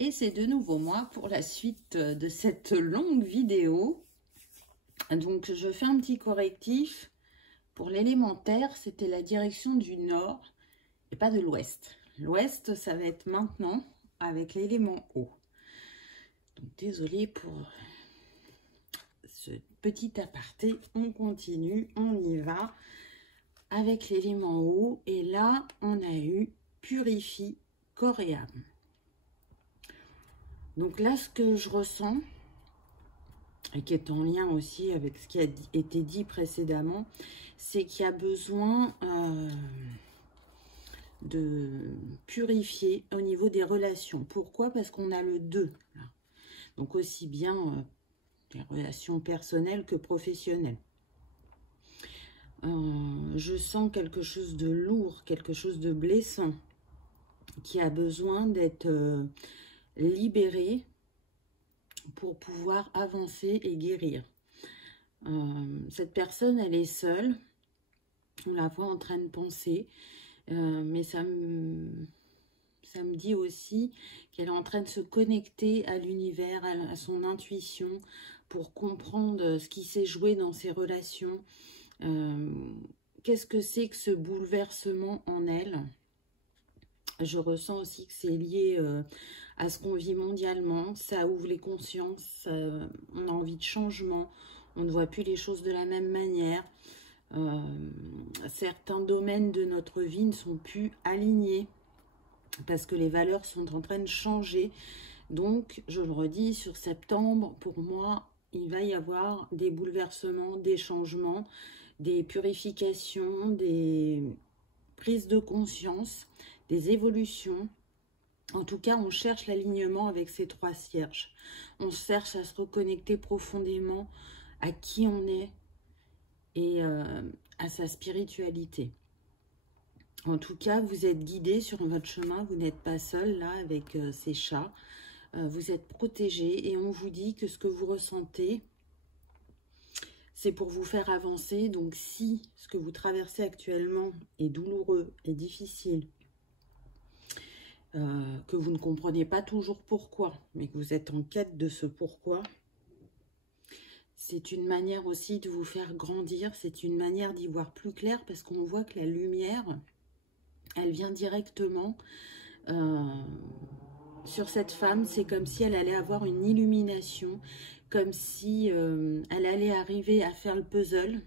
Et c'est de nouveau moi pour la suite de cette longue vidéo. Donc je fais un petit correctif. Pour l'élémentaire, c'était la direction du nord et pas de l'ouest. L'ouest, ça va être maintenant avec l'élément eau. Donc désolée pour ce petit aparté. On continue, on y va avec l'élément eau. Et là, on a eu purifie corps et âme. Donc là, ce que je ressens, et qui est en lien aussi avec ce qui a été dit précédemment, c'est qu'il y a besoin de purifier au niveau des relations. Pourquoi? Parce qu'on a le 2. Là. Donc aussi bien les relations personnelles que professionnelles. Je sens quelque chose de lourd, quelque chose de blessant, qui a besoin d'être libéré pour pouvoir avancer et guérir. Cette personne, elle est seule. On la voit en train de penser. Mais ça me dit aussi qu'elle est en train de se connecter à l'univers, à son intuition, pour comprendre ce qui s'est joué dans ses relations. Qu'est-ce que c'est que ce bouleversement en elle? Je ressens aussi que c'est lié à ce qu'on vit mondialement. Ça ouvre les consciences, on a envie de changement, on ne voit plus les choses de la même manière. Certains domaines de notre vie ne sont plus alignés parce que les valeurs sont en train de changer. Donc, je le redis, sur septembre, pour moi, il va y avoir des bouleversements, des changements, des purifications, des prises de conscience, des évolutions. En tout cas, on cherche l'alignement avec ces 3 cierges. On cherche à se reconnecter profondément à qui on est et à sa spiritualité. En tout cas, vous êtes guidé sur votre chemin, vous n'êtes pas seul là avec ces chats. Vous êtes protégé et on vous dit que ce que vous ressentez, c'est pour vous faire avancer. Donc si ce que vous traversez actuellement est douloureux et difficile, que vous ne comprenez pas toujours pourquoi, mais que vous êtes en quête de ce pourquoi, c'est une manière aussi de vous faire grandir, c'est une manière d'y voir plus clair parce qu'on voit que la lumière, elle vient directement sur cette femme. C'est comme si elle allait avoir une illumination, comme si elle allait arriver à faire le puzzle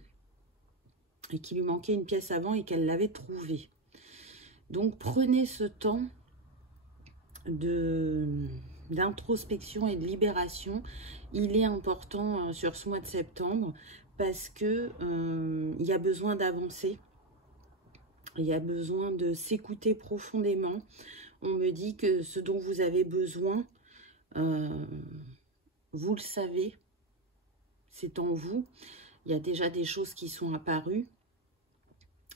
et qu'il lui manquait une pièce avant et qu'elle l'avait trouvée. Donc prenez ce temps d'introspection et de libération. Il est important sur ce mois de septembre parce que il y a besoin d'avancer, il y a besoin de s'écouter profondément. On me dit que ce dont vous avez besoin, vous le savez, c'est en vous. Il y a déjà des choses qui sont apparues.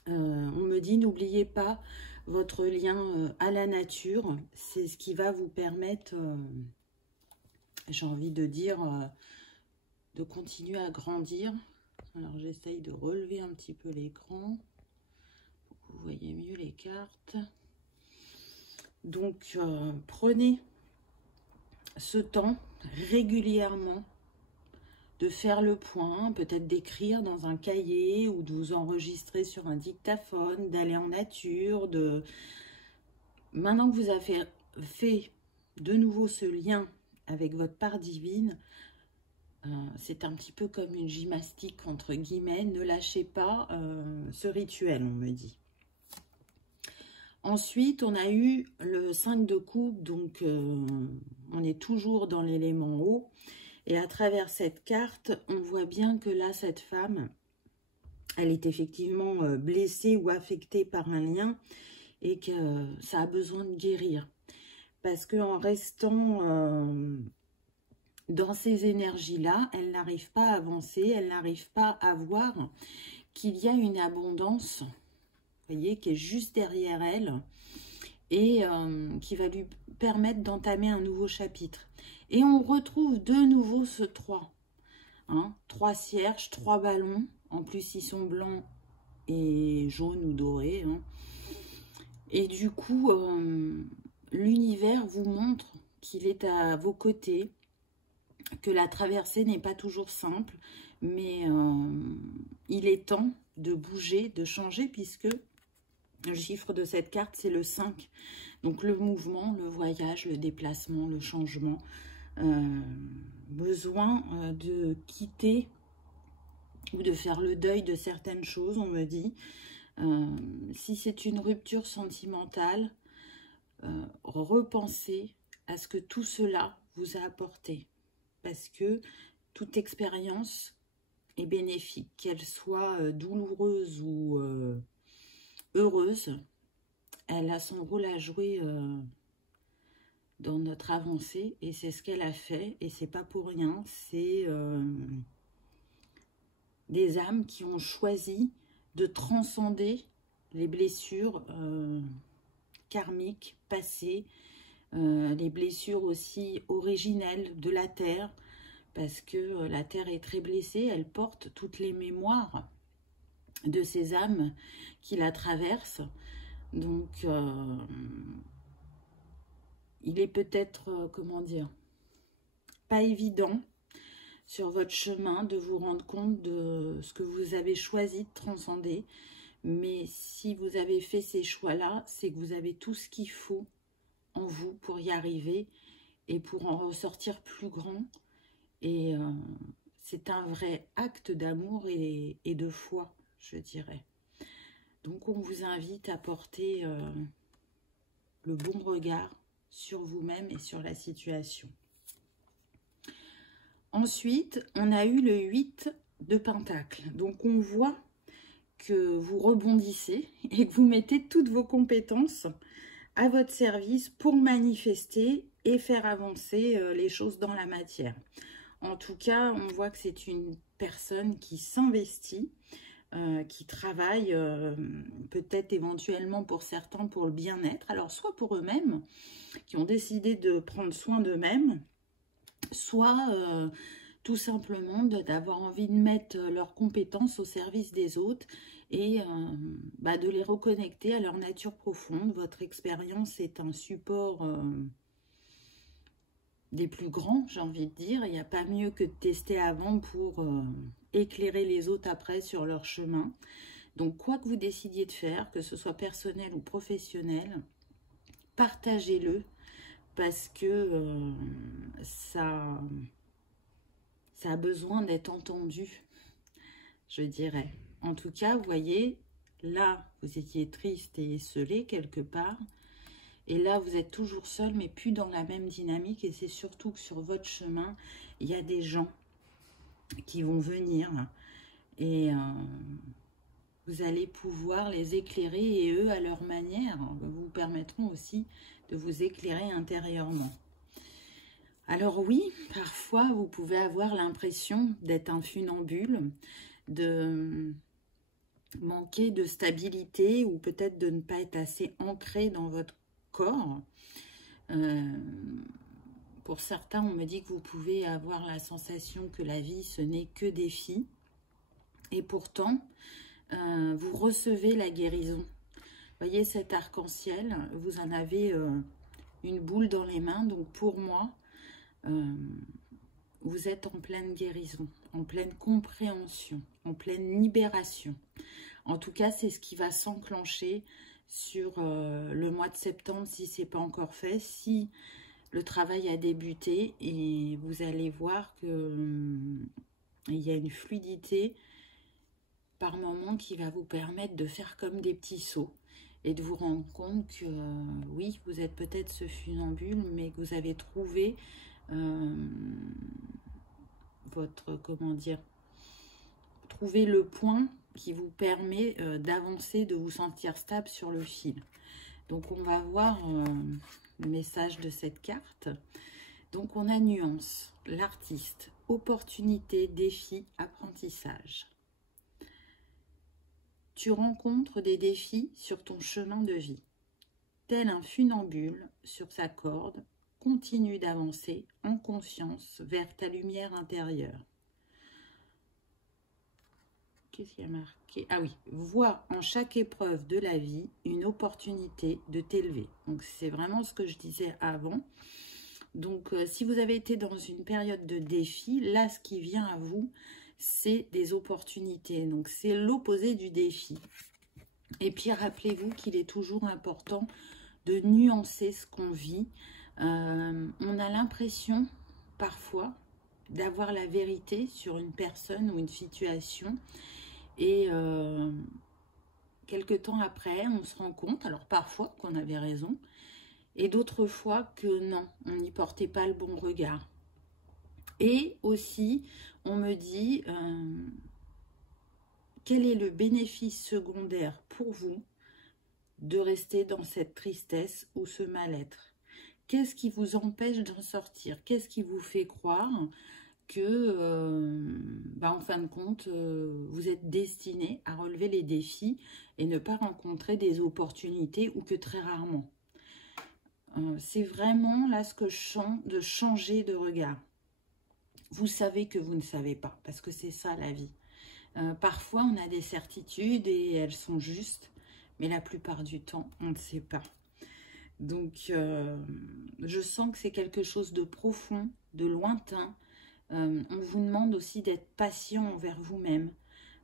On me dit, n'oubliez pas votre lien à la nature. C'est ce qui va vous permettre, j'ai envie de dire, de continuer à grandir. Alors, j'essaye de relever un petit peu l'écran pour que vous voyez mieux les cartes. Donc, prenez ce temps régulièrement de faire le point, peut-être d'écrire dans un cahier ou de vous enregistrer sur un dictaphone, d'aller en nature. Maintenant que vous avez fait de nouveau ce lien avec votre part divine, c'est un petit peu comme une gymnastique entre guillemets. Ne lâchez pas ce rituel, on me dit. Ensuite, on a eu le 5 de coupe, donc on est toujours dans l'élément eau. Et à travers cette carte, on voit bien que là, cette femme, elle est effectivement blessée ou affectée par un lien et que ça a besoin de guérir. Parce qu'en restant dans ces énergies-là, elle n'arrive pas à avancer, elle n'arrive pas à voir qu'il y a une abondance, vous voyez, qui est juste derrière elle et qui va lui permettre d'entamer un nouveau chapitre. Et on retrouve de nouveau ce 3. 3 cierges, 3 ballons. En plus, ils sont blancs et jaunes ou dorés. Et du coup, l'univers vous montre qu'il est à vos côtés, que la traversée n'est pas toujours simple, mais il est temps de bouger, de changer, puisque le chiffre de cette carte, c'est le 5. Donc le mouvement, le voyage, le déplacement, le changement, besoin de quitter ou de faire le deuil de certaines choses, on me dit. Si c'est une rupture sentimentale, repensez à ce que tout cela vous a apporté. Parce que toute expérience est bénéfique, qu'elle soit douloureuse ou heureuse, elle a son rôle à jouer dans notre avancée, et c'est ce qu'elle a fait, et c'est pas pour rien. C'est des âmes qui ont choisi de transcender les blessures karmiques passées, les blessures aussi originelles de la Terre, parce que la Terre est très blessée, elle porte toutes les mémoires de ces âmes qui la traversent. Donc, il est peut-être, comment dire, pas évident sur votre chemin de vous rendre compte de ce que vous avez choisi de transcender. Mais si vous avez fait ces choix-là, c'est que vous avez tout ce qu'il faut en vous pour y arriver et pour en ressortir plus grand. Et c'est un vrai acte d'amour et de foi, je dirais. Donc on vous invite à porter le bon regard sur vous-même et sur la situation. Ensuite, on a eu le 8 de Pentacle. Donc on voit que vous rebondissez et que vous mettez toutes vos compétences à votre service pour manifester et faire avancer les choses dans la matière. En tout cas, on voit que c'est une personne qui s'investit, qui travaille peut-être éventuellement pour certains pour le bien-être. Alors soit pour eux-mêmes, qui ont décidé de prendre soin d'eux-mêmes, soit tout simplement d'avoir envie de mettre leurs compétences au service des autres et de les reconnecter à leur nature profonde. Votre expérience est un support des plus grands, j'ai envie de dire. Il n'y a pas mieux que de tester avant pour éclairer les autres après sur leur chemin. Donc, quoi que vous décidiez de faire, que ce soit personnel ou professionnel, partagez-le parce que ça a besoin d'être entendu, je dirais. En tout cas, vous voyez, là, vous étiez triste et esselé quelque part. Et là, vous êtes toujours seul, mais plus dans la même dynamique. Et c'est surtout que sur votre chemin, il y a des gens qui vont venir. Et vous allez pouvoir les éclairer. Et eux, à leur manière, vous permettront aussi de vous éclairer intérieurement. Alors oui, parfois, vous pouvez avoir l'impression d'être un funambule, de manquer de stabilité ou peut-être de ne pas être assez ancré dans votre corps. Pour certains, on me dit que vous pouvez avoir la sensation que la vie, ce n'est que défi. Et pourtant, vous recevez la guérison. Voyez cet arc-en-ciel, vous en avez une boule dans les mains. Donc pour moi, vous êtes en pleine guérison, en pleine compréhension, en pleine libération. En tout cas, c'est ce qui va s'enclencher sur le mois de septembre, si ce n'est pas encore fait, si le travail a débuté, et vous allez voir que il y a une fluidité par moment qui va vous permettre de faire comme des petits sauts et de vous rendre compte que oui, vous êtes peut-être ce funambule, mais que vous avez trouvé votre, comment dire, trouver le point qui vous permet d'avancer, de vous sentir stable sur le fil. Donc on va voir le message de cette carte. Donc on a nuance, l'artiste, opportunité, défi, apprentissage. Tu rencontres des défis sur ton chemin de vie. Tel un funambule sur sa corde, continue d'avancer en conscience vers ta lumière intérieure. Qu'est-ce qu'il y a marqué? Ah oui, vois en chaque épreuve de la vie une opportunité de t'élever. Donc c'est vraiment ce que je disais avant. Donc, si vous avez été dans une période de défi, là, ce qui vient à vous, c'est des opportunités. Donc, c'est l'opposé du défi. Et puis, rappelez-vous qu'il est toujours important de nuancer ce qu'on vit. On a l'impression, parfois, d'avoir la vérité sur une personne ou une situation. Et quelque temps après, on se rend compte, alors parfois qu'on avait raison, et d'autres fois que non, on n'y portait pas le bon regard. Et aussi, on me dit, quel est le bénéfice secondaire pour vous de rester dans cette tristesse ou ce mal-être? Qu'est-ce qui vous empêche d'en sortir? Qu'est-ce qui vous fait croire que, en fin de compte, vous êtes destiné à relever les défis et ne pas rencontrer des opportunités ou que très rarement? C'est vraiment là ce que je sens, de changer de regard. Vous savez que vous ne savez pas, parce que c'est ça la vie. Parfois, on a des certitudes et elles sont justes, mais la plupart du temps, on ne sait pas. Donc, je sens que c'est quelque chose de profond, de lointain. On vous demande aussi d'être patient envers vous-même.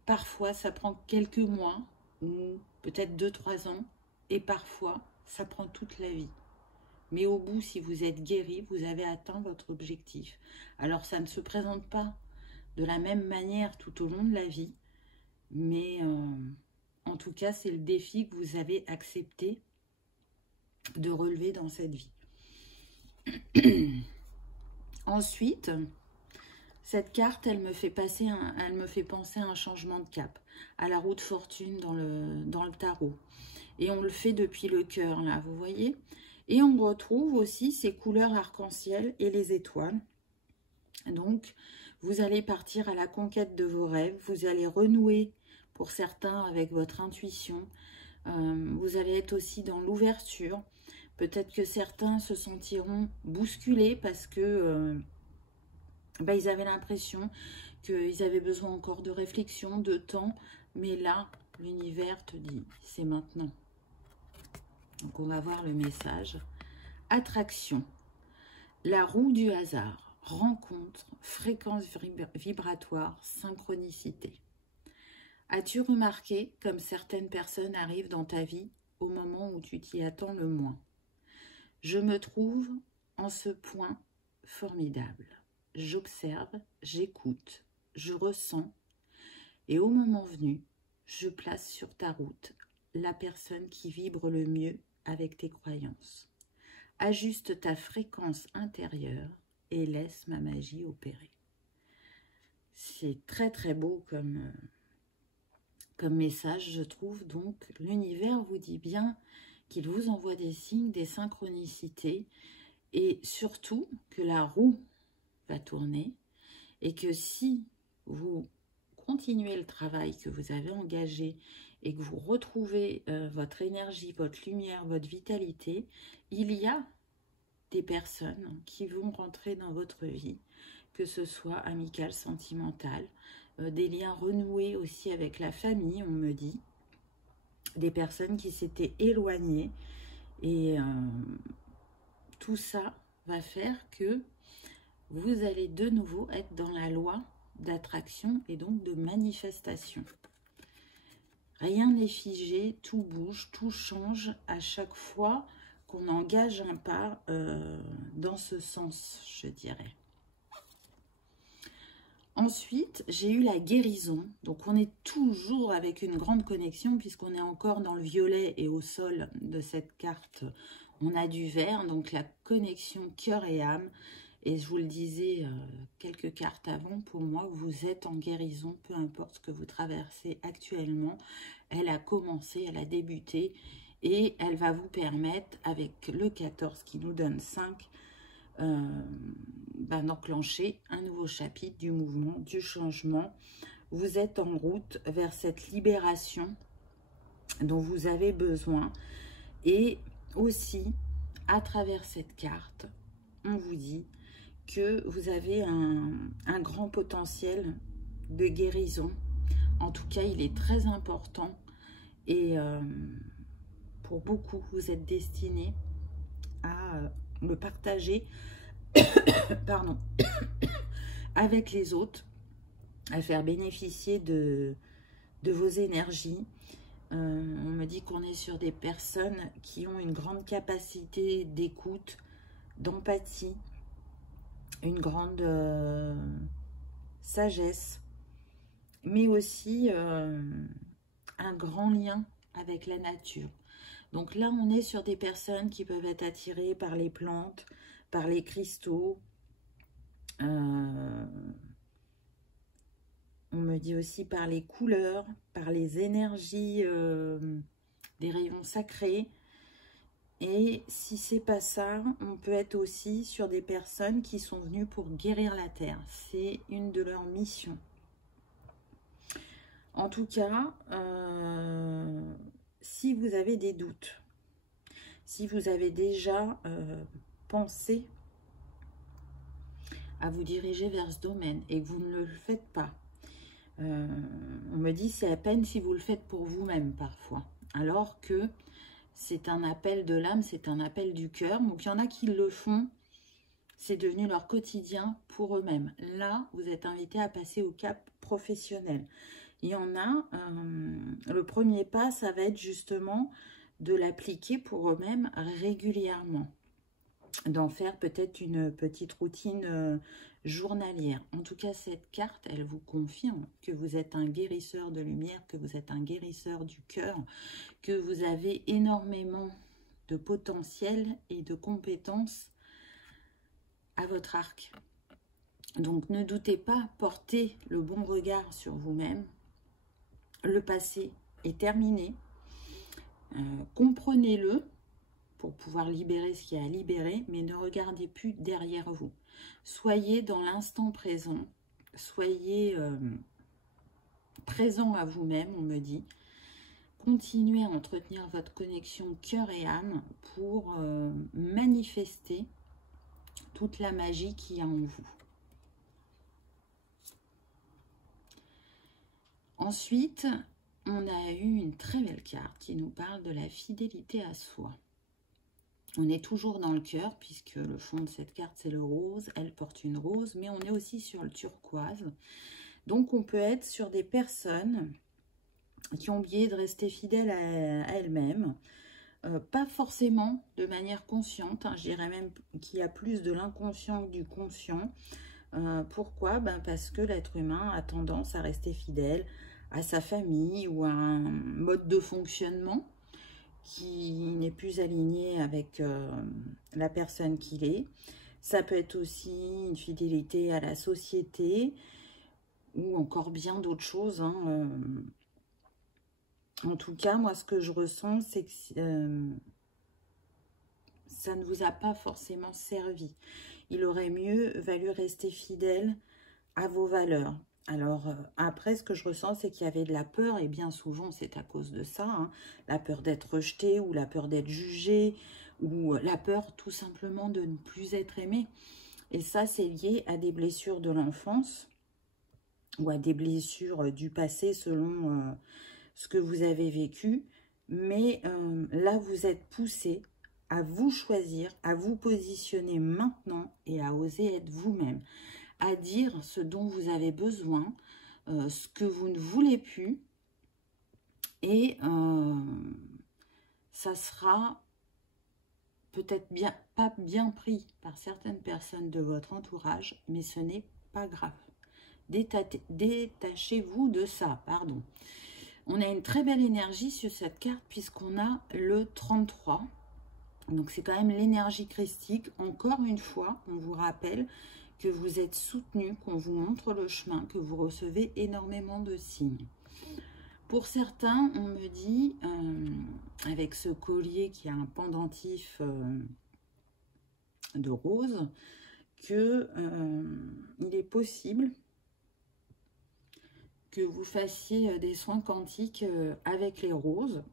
Parfois, ça prend quelques mois, ou peut-être 2-3 ans, et parfois, ça prend toute la vie. Mais au bout, si vous êtes guéri, vous avez atteint votre objectif. Alors, ça ne se présente pas de la même manière tout au long de la vie, mais en tout cas, c'est le défi que vous avez accepté de relever dans cette vie. Ensuite, cette carte, elle me fait penser à un changement de cap, à la roue de fortune dans le tarot. Et on le fait depuis le cœur, là, vous voyez? Et on retrouve aussi ces couleurs arc-en-ciel et les étoiles. Donc, vous allez partir à la conquête de vos rêves. Vous allez renouer, pour certains, avec votre intuition. Vous allez être aussi dans l'ouverture. Peut-être que certains se sentiront bousculés parce que ils avaient l'impression qu'ils avaient besoin encore de réflexion, de temps. Mais là, l'univers te dit, c'est maintenant. Donc, on va voir le message. Attraction. La roue du hasard. Rencontre. Fréquence vibratoire. Synchronicité. As-tu remarqué comme certaines personnes arrivent dans ta vie au moment où tu t'y attends le moins? Je me trouve en ce point formidable. J'observe, j'écoute, je ressens. Et au moment venu, je place sur ta route la personne qui vibre le mieux avec tes croyances. Ajuste ta fréquence intérieure et laisse ma magie opérer. C'est très très beau comme message, je trouve. Donc, l'univers vous dit bien qu'il vous envoie des signes, des synchronicités et surtout que la roue va tourner et que si vous continuez le travail que vous avez engagé et que vous retrouvez votre énergie, votre lumière, votre vitalité, il y a des personnes qui vont rentrer dans votre vie, que ce soit amical, sentimental, des liens renoués aussi avec la famille, on me dit, des personnes qui s'étaient éloignées et tout ça va faire que vous allez de nouveau être dans la loi d'attraction et donc de manifestation. Rien n'est figé, tout bouge, tout change à chaque fois qu'on engage un pas dans ce sens, je dirais. Ensuite, j'ai eu la guérison. Donc, on est toujours avec une grande connexion puisqu'on est encore dans le violet et au sol de cette carte, on a du vert. Donc, la connexion cœur et âme. Et je vous le disais quelques cartes avant, pour moi, vous êtes en guérison, peu importe ce que vous traversez actuellement. Elle a commencé, elle a débuté et elle va vous permettre, avec le 14 qui nous donne 5, d'enclencher un nouveau chapitre du mouvement, du changement. Vous êtes en route vers cette libération dont vous avez besoin. Et aussi, à travers cette carte, on vous dit que vous avez un grand potentiel de guérison. En tout cas, il est très important. Et pour beaucoup, vous êtes destinés à le partager pardon, avec les autres, à faire bénéficier de vos énergies. On me dit qu'on est sur des personnes qui ont une grande capacité d'écoute, d'empathie, une grande sagesse, mais aussi un grand lien avec la nature. Donc là, on est sur des personnes qui peuvent être attirées par les plantes, par les cristaux. On me dit aussi par les couleurs, par les énergies des rayons sacrés. Et si c'est pas ça, on peut être aussi sur des personnes qui sont venues pour guérir la terre. C'est une de leurs missions. En tout cas, si vous avez des doutes, si vous avez déjà pensé à vous diriger vers ce domaine et que vous ne le faites pas, on me dit c'est à peine si vous le faites pour vous-même parfois, alors que c'est un appel de l'âme, c'est un appel du cœur. Donc il y en a qui le font, c'est devenu leur quotidien pour eux-mêmes. Là, vous êtes invité à passer au cap professionnel. Il y en a, le premier pas, ça va être justement de l'appliquer pour eux-mêmes régulièrement. D'en faire peut-être une petite routine journalière. En tout cas, cette carte, elle vous confirme que vous êtes un guérisseur de lumière, que vous êtes un guérisseur du cœur, que vous avez énormément de potentiel et de compétences à votre arc. Donc, ne doutez pas, portez le bon regard sur vous-même. Le passé est terminé. Comprenez-le pour pouvoir libérer ce qu'il y a à libérer, mais ne regardez plus derrière vous. Soyez dans l'instant présent, soyez présent à vous-même, on me dit. Continuez à entretenir votre connexion cœur et âme pour manifester toute la magie qu'il y a en vous. Ensuite, on a eu une très belle carte qui nous parle de la fidélité à soi. On est toujours dans le cœur, puisque le fond de cette carte, c'est le rose. Elle porte une rose, mais on est aussi sur le turquoise. Donc, on peut être sur des personnes qui ont oublié de rester fidèles à elles-mêmes. Pas forcément de manière consciente. Hein, je dirais même qu'il y a plus de l'inconscient que du conscient. Pourquoi? Parce que l'être humain a tendance à rester fidèle à sa famille ou à un mode de fonctionnement qui n'est plus aligné avec la personne qu'il est. Ça peut être aussi une fidélité à la société ou encore bien d'autres choses. Hein. En tout cas, moi, ce que je ressens, c'est que ça ne vous a pas forcément servi. Il aurait mieux valu rester fidèle à vos valeurs. Alors, après, ce que je ressens, c'est qu'il y avait de la peur, et bien souvent, c'est à cause de ça, hein, la peur d'être rejeté, ou la peur d'être jugé, ou la peur, tout simplement, de ne plus être aimé. Et ça, c'est lié à des blessures de l'enfance, ou à des blessures du passé, selon ce que vous avez vécu. Mais là, vous êtes poussé à vous choisir, à vous positionner maintenant, et à oser être vous-même. À dire ce dont vous avez besoin, ce que vous ne voulez plus, et ça sera peut-être pas bien pris par certaines personnes de votre entourage, mais ce n'est pas grave. Détachez-vous de ça, pardon. On a une très belle énergie sur cette carte puisqu'on a le 33. Donc c'est quand même l'énergie christique. Encore une fois, on vous rappelle que vous êtes soutenu, qu'on vous montre le chemin, que vous recevez énormément de signes. Pour certains, on me dit, avec ce collier qui a un pendentif de rose, que il est possible que vous fassiez des soins quantiques avec les roses.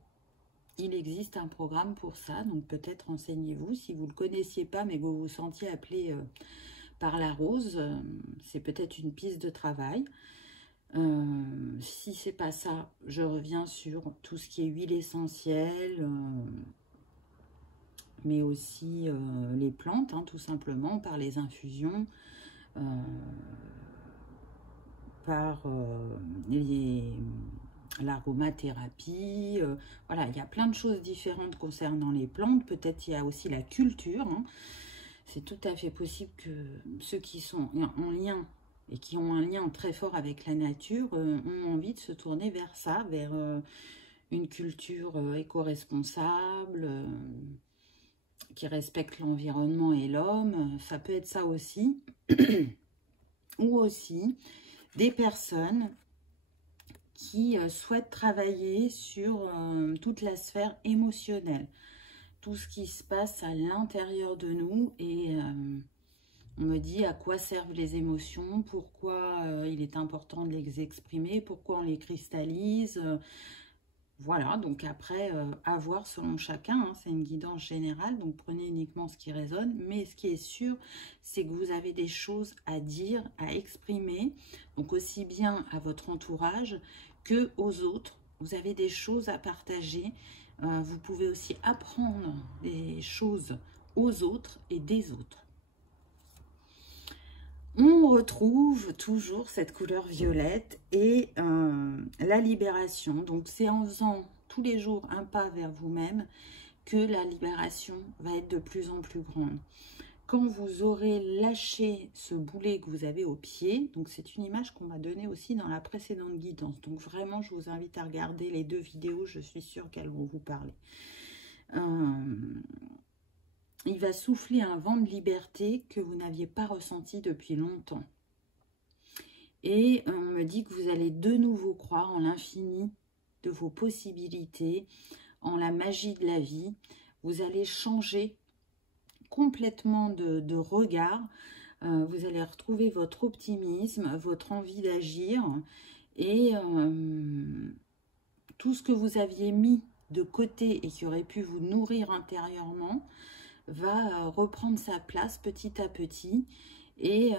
Il existe un programme pour ça, donc peut-être renseignez-vous. Si vous ne le connaissiez pas, mais que vous vous sentiez appelé par la rose, c'est peut-être une piste de travail. Si c'est pas ça, je reviens sur tout ce qui est huile essentielle, mais aussi les plantes, hein, tout simplement, par les infusions, par l'aromathérapie. Voilà, il y a plein de choses différentes concernant les plantes. Peut-être il y a aussi la culture, hein. C'est tout à fait possible que ceux qui sont en lien et qui ont un lien très fort avec la nature ont envie de se tourner vers ça, vers une culture éco-responsable, qui respecte l'environnement et l'homme. Ça peut être ça aussi. Ou aussi des personnes qui souhaitent travailler sur toute la sphère émotionnelle, tout ce qui se passe à l'intérieur de nous. Et on me dit à quoi servent les émotions, pourquoi il est important de les exprimer, pourquoi on les cristallise. Voilà, donc après, à voir selon chacun, hein, c'est une guidance générale, donc prenez uniquement ce qui résonne. Mais ce qui est sûr, c'est que vous avez des choses à dire, à exprimer, donc aussi bien à votre entourage que aux autres. Vous avez des choses à partager. Vous pouvez aussi apprendre des choses aux autres et des autres. On retrouve toujours cette couleur violette et la libération. Donc, c'est en faisant tous les jours un pas vers vous-même que la libération va être de plus en plus grande. Quand vous aurez lâché ce boulet que vous avez au pied, donc c'est une image qu'on m'a donnée aussi dans la précédente guidance. Donc, vraiment, je vous invite à regarder les 2 vidéos. Je suis sûre qu'elles vont vous parler. Il va souffler un vent de liberté que vous n'aviez pas ressenti depuis longtemps. Et on me dit que vous allez de nouveau croire en l'infini de vos possibilités, en la magie de la vie. Vous allez changer complètement de regard. Vous allez retrouver votre optimisme, votre envie d'agir. Et tout ce que vous aviez mis de côté et qui aurait pu vous nourrir intérieurement va reprendre sa place petit à petit. Et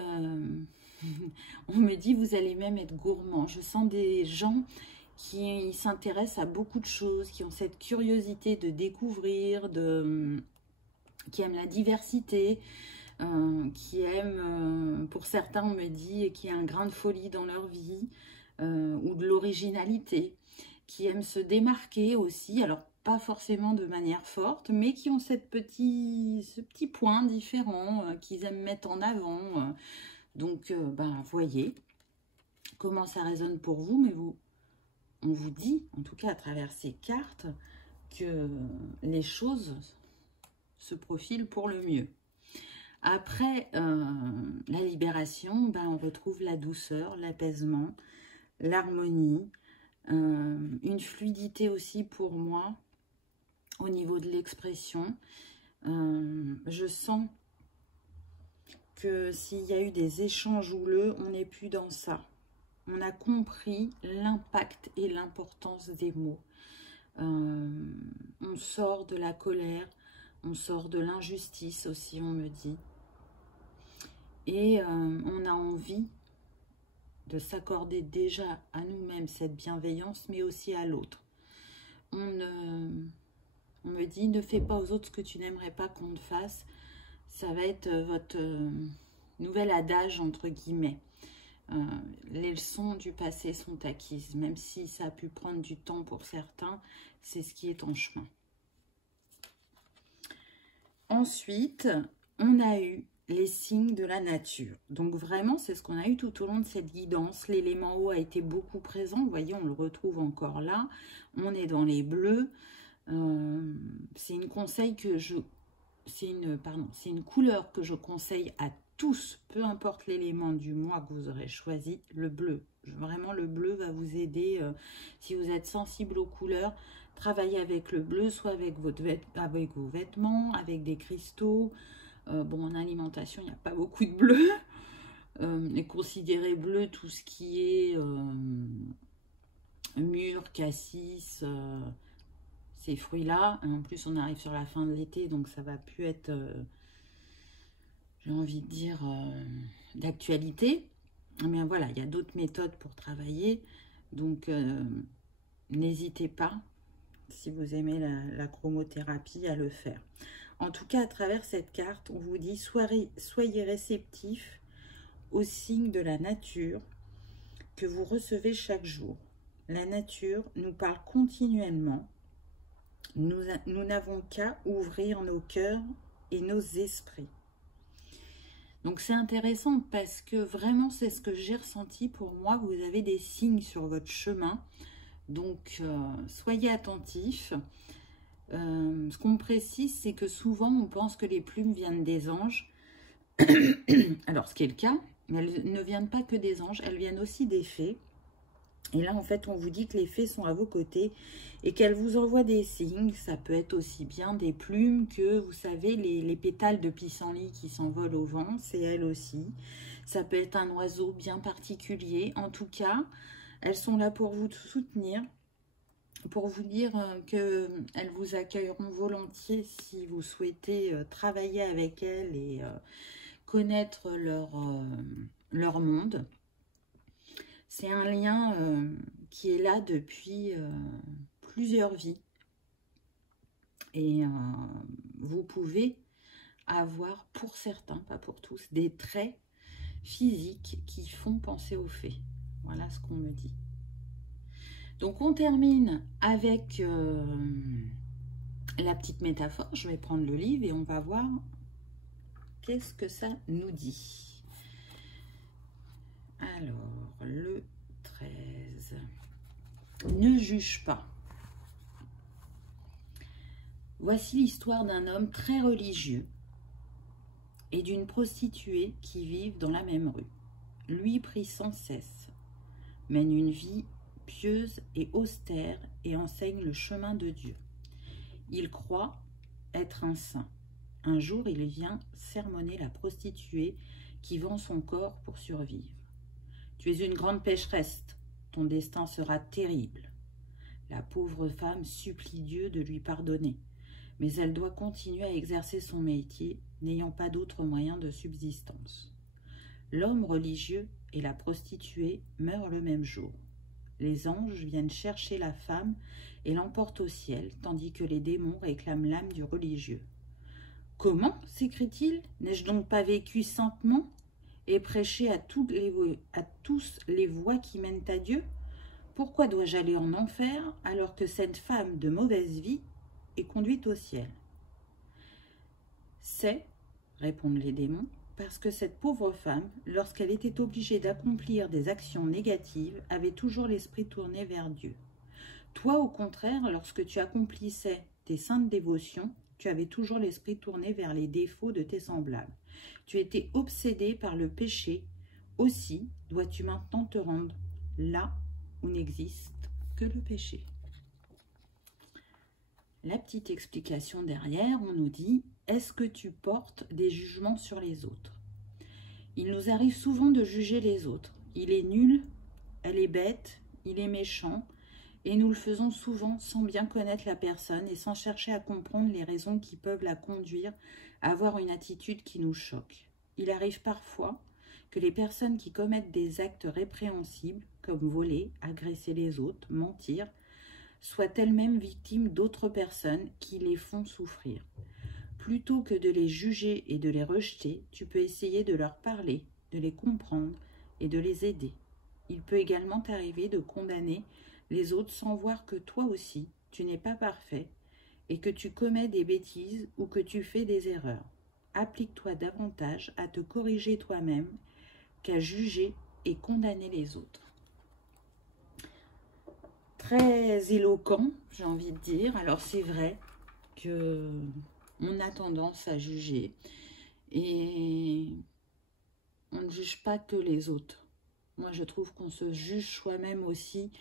on me dit vous allez même être gourmand. Je sens des gens qui s'intéressent à beaucoup de choses, qui ont cette curiosité de découvrir, qui aiment la diversité, qui aiment, pour certains on me dit, qui a un grain de folie dans leur vie, ou de l'originalité, qui aiment se démarquer aussi. Alors pas forcément de manière forte, mais qui ont ce petit point différent qu'ils aiment mettre en avant. Donc, voyez comment ça résonne pour vous, mais on vous dit, en tout cas à travers ces cartes, que les choses se profilent pour le mieux. Après la libération, on retrouve la douceur, l'apaisement, l'harmonie, une fluidité aussi pour moi, au niveau de l'expression. Je sens que s'il y a eu des échanges houleux, on n'est plus dans ça. On a compris l'impact et l'importance des mots. On sort de la colère, on sort de l'injustice aussi, on me dit. Et on a envie de s'accorder déjà à nous-mêmes cette bienveillance, mais aussi à l'autre. On me dit, ne fais pas aux autres ce que tu n'aimerais pas qu'on te fasse. Ça va être votre nouvel adage, entre guillemets. Les leçons du passé sont acquises. Même si ça a pu prendre du temps pour certains, c'est ce qui est en chemin. Ensuite, on a eu les signes de la nature. Donc vraiment, c'est ce qu'on a eu tout au long de cette guidance. L'élément eau a été beaucoup présent. Vous voyez, on le retrouve encore là. On est dans les bleus. C'est une couleur que je conseille à tous, peu importe l'élément du mois que vous aurez choisi, le bleu. Vraiment, le bleu va vous aider. Si vous êtes sensible aux couleurs, travaillez avec le bleu, soit avec vos vêtements, avec des cristaux. En alimentation, il n'y a pas beaucoup de bleu. Et considérez bleu tout ce qui est mûr, cassis, ces fruits-là. En plus, on arrive sur la fin de l'été, donc ça va plus être, j'ai envie de dire, d'actualité. Mais voilà, il y a d'autres méthodes pour travailler. Donc, n'hésitez pas, si vous aimez la chromothérapie, à le faire. En tout cas, à travers cette carte, on vous dit soyez réceptifs aux signes de la nature que vous recevez chaque jour. La nature nous parle continuellement. Nous n'avons qu'à ouvrir nos cœurs et nos esprits. Donc c'est intéressant parce que vraiment c'est ce que j'ai ressenti pour moi. Vous avez des signes sur votre chemin. Donc soyez attentifs. Ce qu'on précise, c'est que souvent on pense que les plumes viennent des anges. Alors ce qui est le cas, mais elles ne viennent pas que des anges, elles viennent aussi des fées. Et là en fait on vous dit que les fées sont à vos côtés et qu'elles vous envoient des signes. Ça peut être aussi bien des plumes que, vous savez, les pétales de pissenlit qui s'envolent au vent, c'est elles aussi. Ça peut être un oiseau bien particulier. En tout cas, elles sont là pour vous soutenir, pour vous dire qu'elles vous accueilleront volontiers si vous souhaitez travailler avec elles et connaître leur monde. C'est un lien qui est là depuis plusieurs vies. Et vous pouvez avoir, pour certains, pas pour tous, des traits physiques qui font penser aux fées. Voilà ce qu'on me dit. Donc on termine avec la petite métaphore. Je vais prendre le livre et on va voir qu'est-ce que ça nous dit. Alors, le 13. Ne juge pas. Voici l'histoire d'un homme très religieux et d'une prostituée qui vivent dans la même rue. Lui prie sans cesse, mène une vie pieuse et austère et enseigne le chemin de Dieu. Il croit être un saint. Un jour, il vient sermonner la prostituée qui vend son corps pour survivre. Tu es une grande pécheresse, ton destin sera terrible. La pauvre femme supplie Dieu de lui pardonner, mais elle doit continuer à exercer son métier, n'ayant pas d'autre moyen de subsistance. L'homme religieux et la prostituée meurent le même jour. Les anges viennent chercher la femme et l'emportent au ciel, tandis que les démons réclament l'âme du religieux. « Comment » s'écrie-t-il, « n'ai-je donc pas vécu saintement et prêché à tous les voies qui mènent à Dieu? Pourquoi dois-je aller en enfer alors que cette femme de mauvaise vie est conduite au ciel ?» C'est, répondent les démons, parce que cette pauvre femme, lorsqu'elle était obligée d'accomplir des actions négatives, avait toujours l'esprit tourné vers Dieu. Toi, au contraire, lorsque tu accomplissais tes saintes dévotions, tu avais toujours l'esprit tourné vers les défauts de tes semblables. Tu étais obsédé par le péché. Aussi, dois-tu maintenant te rendre là où n'existe que le péché. La petite explication derrière, on nous dit « Est-ce que tu portes des jugements sur les autres ?» Il nous arrive souvent de juger les autres. Il est nul, elle est bête, il est méchant, et nous le faisons souvent sans bien connaître la personne et sans chercher à comprendre les raisons qui peuvent la conduire à avoir une attitude qui nous choque. Il arrive parfois que les personnes qui commettent des actes répréhensibles, comme voler, agresser les autres, mentir, soient elles-mêmes victimes d'autres personnes qui les font souffrir. Plutôt que de les juger et de les rejeter, tu peux essayer de leur parler, de les comprendre et de les aider. Il peut également t'arriver de condamner les autres sans voir que toi aussi, tu n'es pas parfait et que tu commets des bêtises ou que tu fais des erreurs. Applique-toi davantage à te corriger toi-même qu'à juger et condamner les autres. Très éloquent, j'ai envie de dire. Alors c'est vrai que on a tendance à juger et on ne juge pas que les autres. Moi, je trouve qu'on se juge soi-même aussi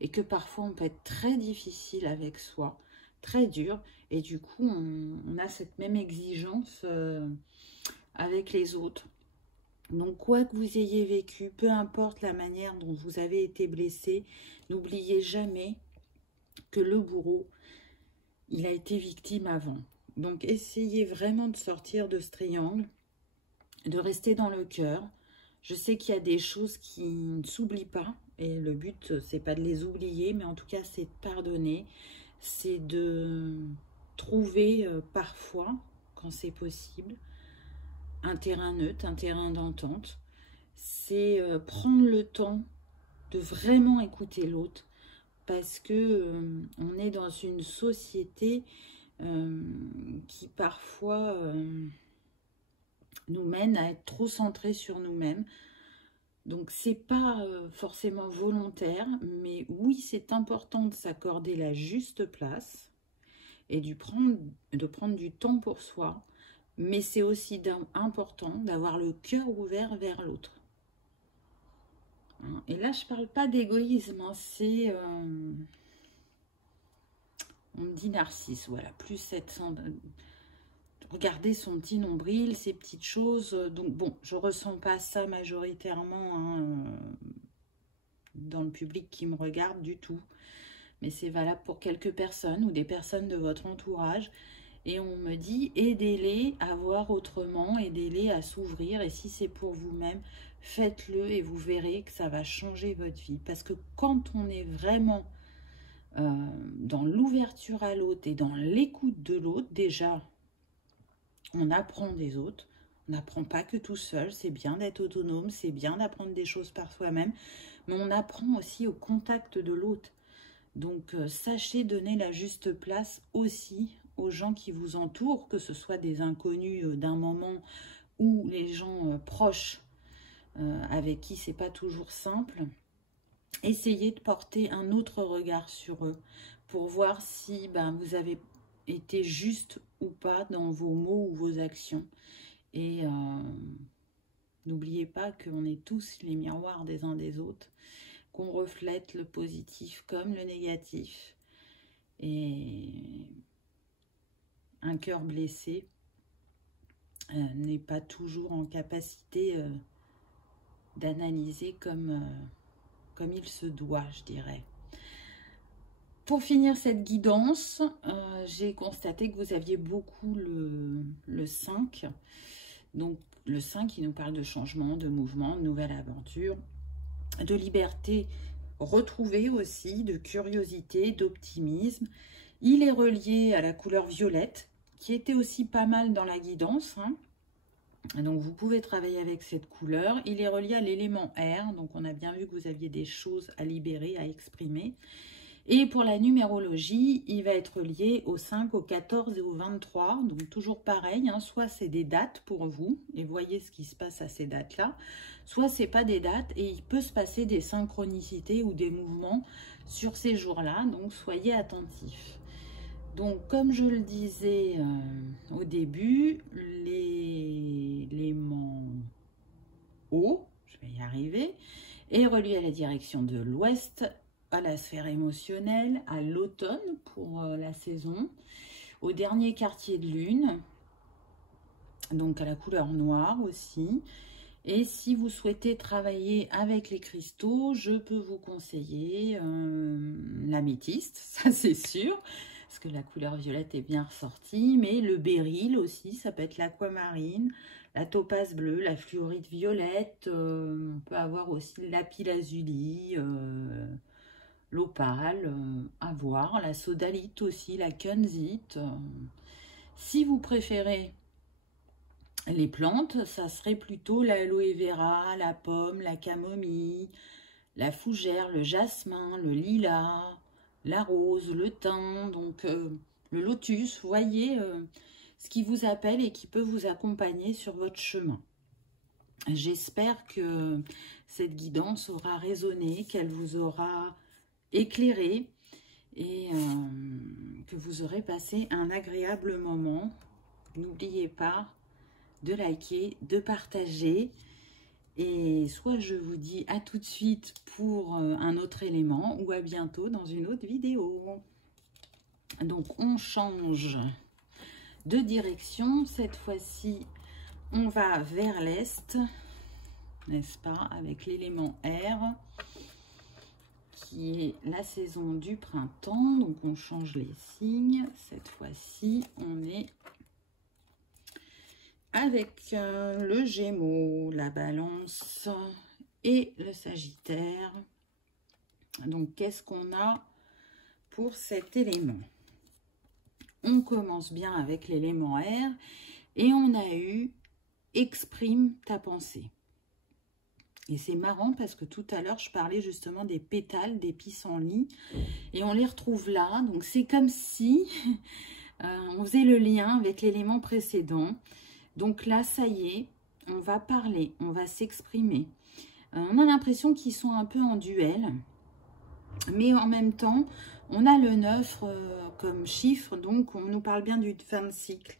et que parfois on peut être très difficile avec soi, très dur, et du coup on a cette même exigence avec les autres. Donc quoi que vous ayez vécu, peu importe la manière dont vous avez été blessé, n'oubliez jamais que le bourreau, il a été victime avant. Donc essayez vraiment de sortir de ce triangle, de rester dans le cœur. Je sais qu'il y a des choses qui ne s'oublient pas et le but c'est pas de les oublier, mais en tout cas c'est de pardonner, c'est de trouver parfois, quand c'est possible. Un terrain neutre, un terrain d'entente. C'est prendre le temps de vraiment écouter l'autre. Parce que on est dans une société qui parfois nous mène à être trop centré sur nous-mêmes. Donc c'est pas forcément volontaire, mais oui, c'est important de s'accorder la juste place et de prendre du temps pour soi, mais c'est aussi important d'avoir le cœur ouvert vers l'autre. Et là, je parle pas d'égoïsme, hein, c'est... on me dit narcisse, voilà, plus 700... Regarder son petit nombril, ces petites choses. Donc bon, je ressens pas ça majoritairement hein, dans le public qui me regarde du tout. Mais c'est valable pour quelques personnes ou des personnes de votre entourage. Et on me dit, aidez-les à voir autrement, aidez-les à s'ouvrir. Et si c'est pour vous-même, faites-le et vous verrez que ça va changer votre vie. Parce que quand on est vraiment dans l'ouverture à l'autre et dans l'écoute de l'autre, déjà... On apprend des autres, on n'apprend pas que tout seul, c'est bien d'être autonome, c'est bien d'apprendre des choses par soi-même, mais on apprend aussi au contact de l'autre. Donc, sachez donner la juste place aussi aux gens qui vous entourent, que ce soit des inconnus d'un moment ou les gens proches avec qui c'est pas toujours simple. Essayez de porter un autre regard sur eux pour voir si vous avez été juste ou pas dans vos mots ou vos actions. Et n'oubliez pas qu'on est tous les miroirs des uns des autres, qu'on reflète le positif comme le négatif. Et un cœur blessé n'est pas toujours en capacité d'analyser comme il se doit, je dirais. Pour finir cette guidance, j'ai constaté que vous aviez beaucoup le 5. Donc le 5 qui nous parle de changement, de mouvement, de nouvelle aventure, de liberté retrouvée aussi, de curiosité, d'optimisme. Il est relié à la couleur violette, qui était aussi pas mal dans la guidance. Hein. Donc vous pouvez travailler avec cette couleur. Il est relié à l'élément air, donc on a bien vu que vous aviez des choses à libérer, à exprimer. Et pour la numérologie, il va être lié au 5, au 14 et au 23. Donc toujours pareil, hein, soit c'est des dates pour vous, et voyez ce qui se passe à ces dates-là, soit c'est pas des dates, et il peut se passer des synchronicités ou des mouvements sur ces jours-là, donc soyez attentifs. Donc comme je le disais au début, l'élément eau, je vais y arriver, est relié à la direction de l'ouest, à la sphère émotionnelle, à l'automne pour la saison, au dernier quartier de lune, donc à la couleur noire aussi. Et si vous souhaitez travailler avec les cristaux, je peux vous conseiller l'améthyste, ça c'est sûr, parce que la couleur violette est bien ressortie, mais le béryl aussi, ça peut être l'aquamarine, la topaze bleue, la fluorite violette, on peut avoir aussi le lapis-lazuli, l'opale, à voir, la sodalite aussi, la kunzite. Si vous préférez les plantes, ça serait plutôt l'aloe vera, la pomme, la camomille, la fougère, le jasmin, le lilas, la rose, le thym, donc le lotus. Vous voyez ce qui vous appelle et qui peut vous accompagner sur votre chemin. J'espère que cette guidance aura résonné, qu'elle vous aura éclairé et que vous aurez passé un agréable moment. N'oubliez pas de liker, de partager et soit je vous dis à tout de suite pour un autre élément ou à bientôt dans une autre vidéo. Donc on change de direction, cette fois-ci on va vers l'est, n'est-ce pas, avec l'élément air qui est la saison du printemps. Donc on change les signes, cette fois-ci on est avec le Gémeaux, la Balance et le Sagittaire. Donc qu'est-ce qu'on a pour cet élément? On commence bien avec l'élément air. Et on a eu « exprime ta pensée ». Et c'est marrant parce que tout à l'heure, je parlais justement des pétales, des pissenlits. Et on les retrouve là. Donc, c'est comme si on faisait le lien avec l'élément précédent. Donc là, ça y est, on va parler, on va s'exprimer. On a l'impression qu'ils sont un peu en duel. Mais en même temps, on a le 9 comme chiffre. Donc, on nous parle bien du fin de cycle.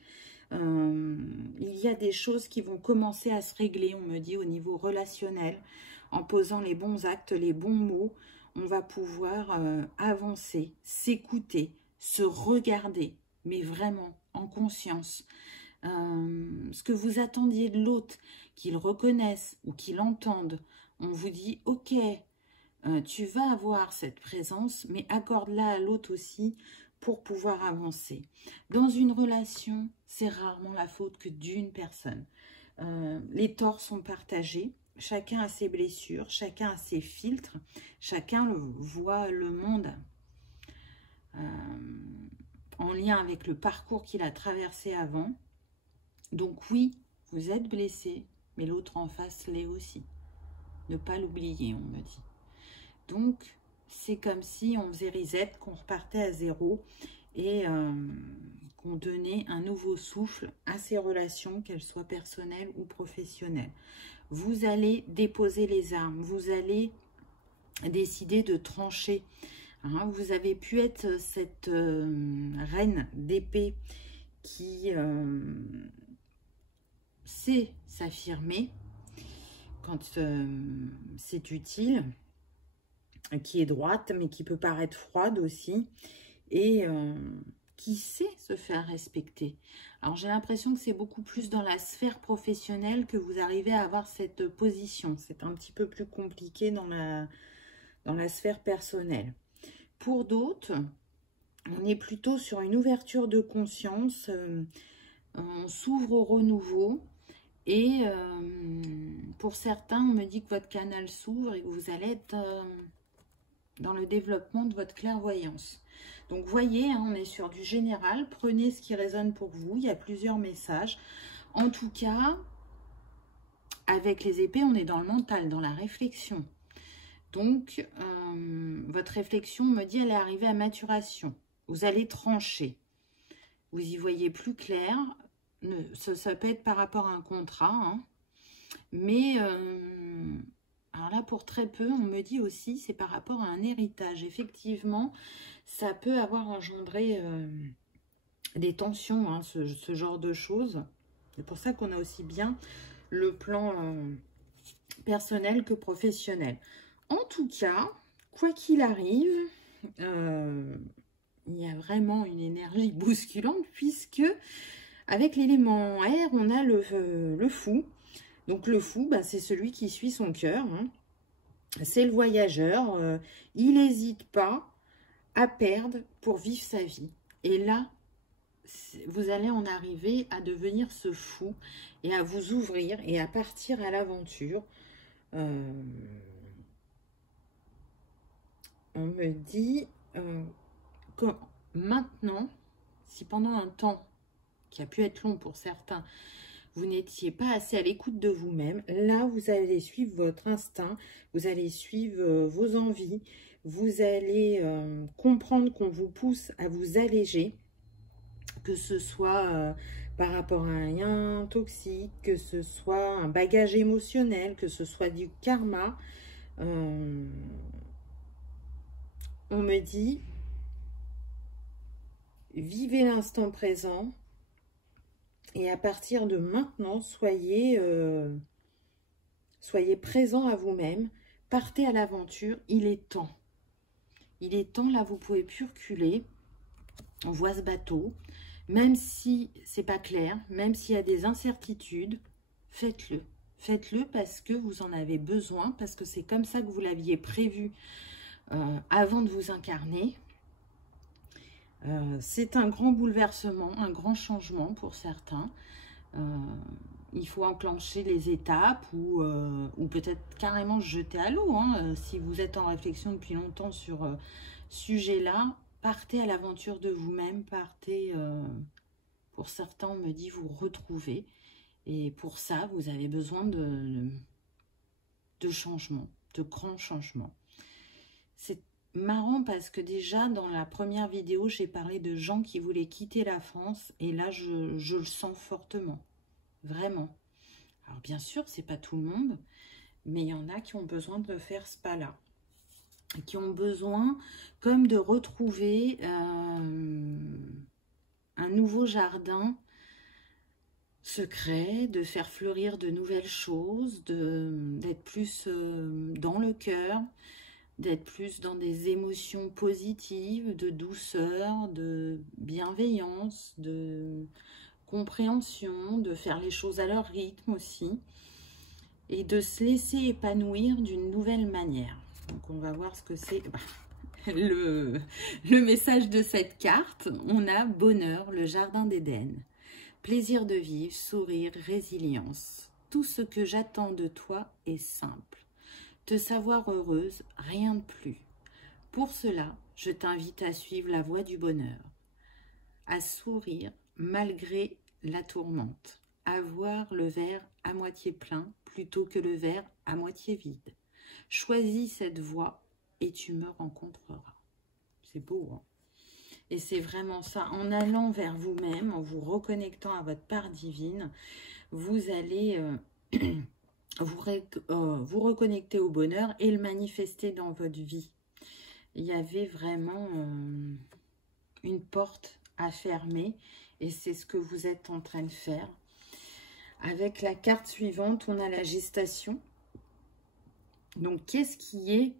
Il y a des choses qui vont commencer à se régler, on me dit, au niveau relationnel. En posant les bons actes, les bons mots, on va pouvoir avancer, s'écouter, se regarder, mais vraiment en conscience. Ce que vous attendiez de l'autre, qu'il reconnaisse ou qu'il entende, on vous dit, ok, tu vas avoir cette présence, mais accorde-la à l'autre aussi, pour pouvoir avancer. Dans une relation, c'est rarement la faute que d'une personne. Les torts sont partagés, chacun a ses blessures, chacun a ses filtres, chacun voit le monde en lien avec le parcours qu'il a traversé avant. Donc oui, vous êtes blessé, mais l'autre en face l'est aussi. Ne pas l'oublier, on me dit. Donc, c'est comme si on faisait reset, qu'on repartait à zéro et qu'on donnait un nouveau souffle à ces relations, qu'elles soient personnelles ou professionnelles. Vous allez déposer les armes, vous allez décider de trancher. Hein, vous avez pu être cette reine d'épée qui sait s'affirmer quand c'est utile, qui est droite, mais qui peut paraître froide aussi, et qui sait se faire respecter. Alors, j'ai l'impression que c'est beaucoup plus dans la sphère professionnelle que vous arrivez à avoir cette position. C'est un petit peu plus compliqué dans la sphère personnelle. Pour d'autres, on est plutôt sur une ouverture de conscience, on s'ouvre au renouveau, et pour certains, on me dit que votre canal s'ouvre et que vous allez être dans le développement de votre clairvoyance. Donc, voyez, hein, on est sur du général. Prenez ce qui résonne pour vous. Il y a plusieurs messages. En tout cas, avec les épées, on est dans le mental, dans la réflexion. Donc, votre réflexion, me dit, elle est arrivée à maturation. Vous allez trancher. Vous y voyez plus clair. Ça peut être par rapport à un contrat. Hein. Mais... alors là, pour très peu, on me dit aussi, c'est par rapport à un héritage. Effectivement, ça peut avoir engendré des tensions, hein, ce genre de choses. C'est pour ça qu'on a aussi bien le plan personnel que professionnel. En tout cas, quoi qu'il arrive, il y a vraiment une énergie bousculante puisque avec l'élément air, on a le fou. Donc, le fou, bah, c'est celui qui suit son cœur. Hein. C'est le voyageur. Il n'hésite pas à perdre pour vivre sa vie. Et là, vous allez en arriver à devenir ce fou et à vous ouvrir et à partir à l'aventure. On me dit que maintenant, si pendant un temps qui a pu être long pour certains, vous n'étiez pas assez à l'écoute de vous-même, là, vous allez suivre votre instinct, vous allez suivre vos envies, vous allez comprendre qu'on vous pousse à vous alléger, que ce soit par rapport à un lien toxique, que ce soit un bagage émotionnel, que ce soit du karma. On me dit, vivez l'instant présent. Et à partir de maintenant, soyez présent à vous-même. Partez à l'aventure. Il est temps. Il est temps, là, vous pouvez plus reculer. On voit ce bateau. Même si c'est pas clair, même s'il y a des incertitudes, faites-le. Faites-le parce que vous en avez besoin, parce que c'est comme ça que vous l'aviez prévu avant de vous incarner. C'est un grand bouleversement, un grand changement pour certains. Il faut enclencher les étapes ou peut-être carrément se jeter à l'eau. Hein. Si vous êtes en réflexion depuis longtemps sur ce sujet-là, partez à l'aventure de vous-même, partez, pour certains, on me dit, vous retrouver. Et pour ça, vous avez besoin de changements, de grands changements. C'est marrant parce que déjà, dans la première vidéo, j'ai parlé de gens qui voulaient quitter la France. Et là, je le sens fortement, vraiment. Alors bien sûr, c'est pas tout le monde, mais il y en a qui ont besoin de faire ce pas-là. Qui ont besoin comme de retrouver un nouveau jardin secret, de faire fleurir de nouvelles choses, d'être plus dans le cœur, d'être plus dans des émotions positives, de douceur, de bienveillance, de compréhension, de faire les choses à leur rythme aussi, et de se laisser épanouir d'une nouvelle manière. Donc on va voir ce que c'est. Le message de cette carte, on a bonheur, le jardin d'Éden. Plaisir de vivre, sourire, résilience. Tout ce que j'attends de toi est simple. Te savoir heureuse, rien de plus. Pour cela, je t'invite à suivre la voie du bonheur. À sourire malgré la tourmente. À voir le verre à moitié plein plutôt que le verre à moitié vide. Choisis cette voie et tu me rencontreras. C'est beau, hein? Et c'est vraiment ça. En allant vers vous-même, en vous reconnectant à votre part divine, vous allez vous reconnecter au bonheur et le manifester dans votre vie. Il y avait vraiment une porte à fermer et c'est ce que vous êtes en train de faire. Avec la carte suivante, on a la gestation. Donc, qu'est-ce qui est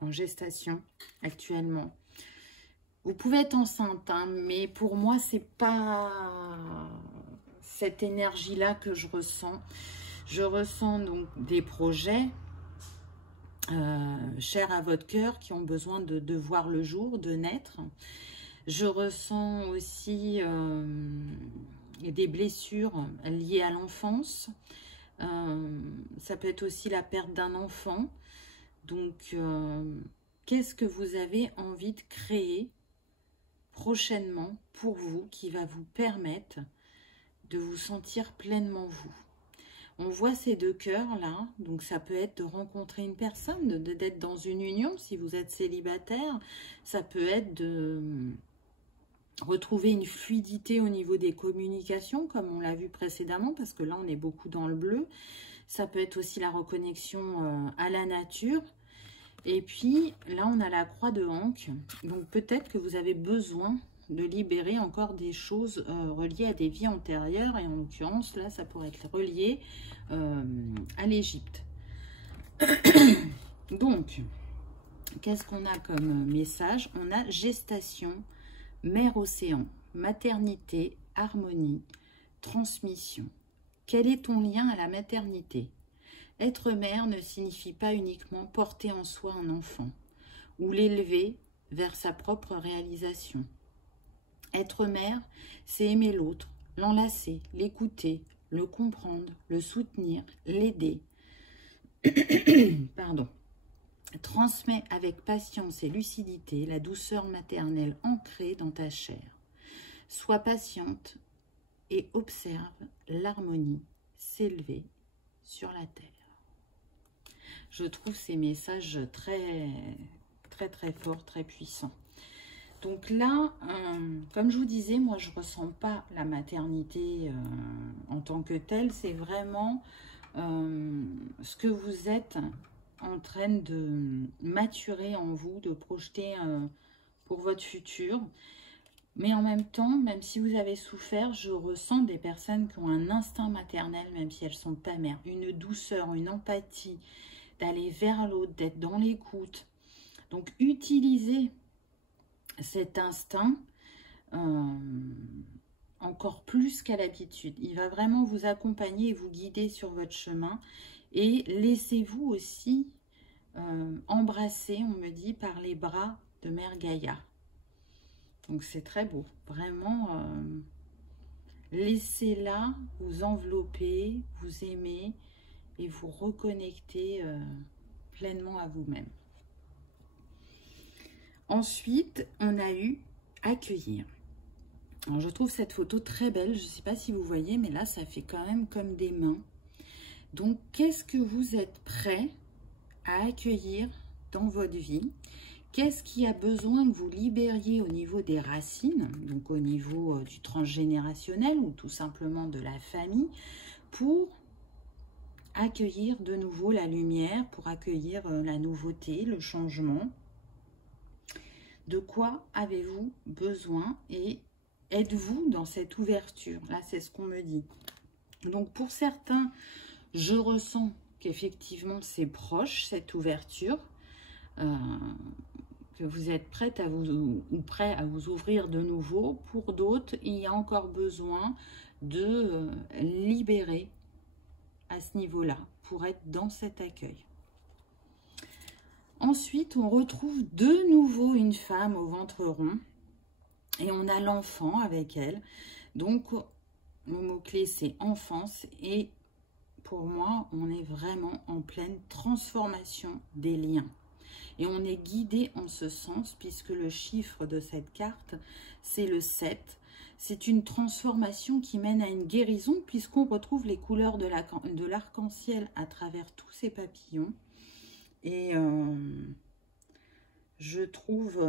en gestation actuellement? Vous pouvez être enceinte, hein, mais pour moi, c'est pas cette énergie-là que je ressens. Je ressens donc des projets chers à votre cœur qui ont besoin de voir le jour, de naître. Je ressens aussi des blessures liées à l'enfance. Ça peut être aussi la perte d'un enfant. Donc, qu'est-ce que vous avez envie de créer prochainement pour vous qui va vous permettre de vous sentir pleinement vous? On voit ces deux cœurs là, donc ça peut être de rencontrer une personne, d'être dans une union si vous êtes célibataire, ça peut être de retrouver une fluidité au niveau des communications comme on l'a vu précédemment parce que là on est beaucoup dans le bleu, ça peut être aussi la reconnexion à la nature. Et puis, là, on a la croix de Ankh. Donc, peut-être que vous avez besoin de libérer encore des choses reliées à des vies antérieures. Et en l'occurrence, là, ça pourrait être relié à l'Égypte. Donc, qu'est-ce qu'on a comme message? On a gestation, mer-océan, maternité, harmonie, transmission. Quel est ton lien à la maternité? Être mère ne signifie pas uniquement porter en soi un enfant ou l'élever vers sa propre réalisation. Être mère, c'est aimer l'autre, l'enlacer, l'écouter, le comprendre, le soutenir, l'aider. Pardon. Transmets avec patience et lucidité la douceur maternelle ancrée dans ta chair. Sois patiente et observe l'harmonie s'élever sur la terre. Je trouve ces messages très forts, très puissants. Donc là, comme je vous disais, moi je ne ressens pas la maternité en tant que telle. C'est vraiment ce que vous êtes en train de maturer en vous, de projeter pour votre futur. Mais en même temps, même si vous avez souffert, je ressens des personnes qui ont un instinct maternel, même si elles ne sont pas mères. Une douceur, une empathie, d'aller vers l'autre, d'être dans l'écoute. Donc, utilisez cet instinct encore plus qu'à l'habitude. Il va vraiment vous accompagner et vous guider sur votre chemin. Et laissez-vous aussi embrasser, on me dit, par les bras de Mère Gaïa. Donc, c'est très beau. Vraiment, laissez-la vous envelopper, vous aimer et vous reconnecter pleinement à vous-même. Ensuite, on a eu accueillir. Alors, je trouve cette photo très belle. Je ne sais pas si vous voyez, mais là, ça fait quand même comme des mains. Donc, qu'est-ce que vous êtes prêt à accueillir dans votre vie? Qu'est-ce qui a besoin que vous libériez au niveau des racines, donc au niveau du transgénérationnel ou tout simplement de la famille, pour accueillir de nouveau la lumière, pour accueillir la nouveauté, le changement? De quoi avez-vous besoin et êtes-vous dans cette ouverture? Là, c'est ce qu'on me dit. Donc, pour certains, je ressens qu'effectivement, c'est proche, cette ouverture, que vous êtes prête à vous, ou prêt à vous ouvrir de nouveau. Pour d'autres, il y a encore besoin de libérer à ce niveau-là pour être dans cet accueil. Ensuite, on retrouve de nouveau une femme au ventre rond et on a l'enfant avec elle. Donc, le mot-clé, c'est enfance et pour moi, on est vraiment en pleine transformation des liens. Et on est guidé en ce sens puisque le chiffre de cette carte, c'est le 7. C'est une transformation qui mène à une guérison puisqu'on retrouve les couleurs de l'arc-en-ciel à travers tous ces papillons. Et je trouve